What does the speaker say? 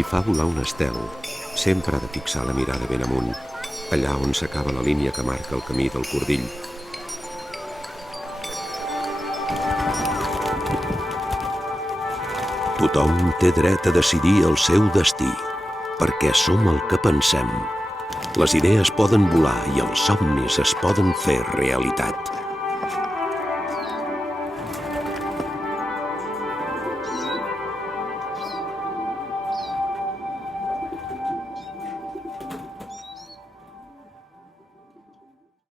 Qui fa volar un estel sempre ha de fixar la mirada ben amunt, allà on s'acaba la línia que marca el camí del cordill. Tothom té dret a decidir el seu destí, perquè som el que pensem. Les idees poden volar i els somnis es poden fer realitat.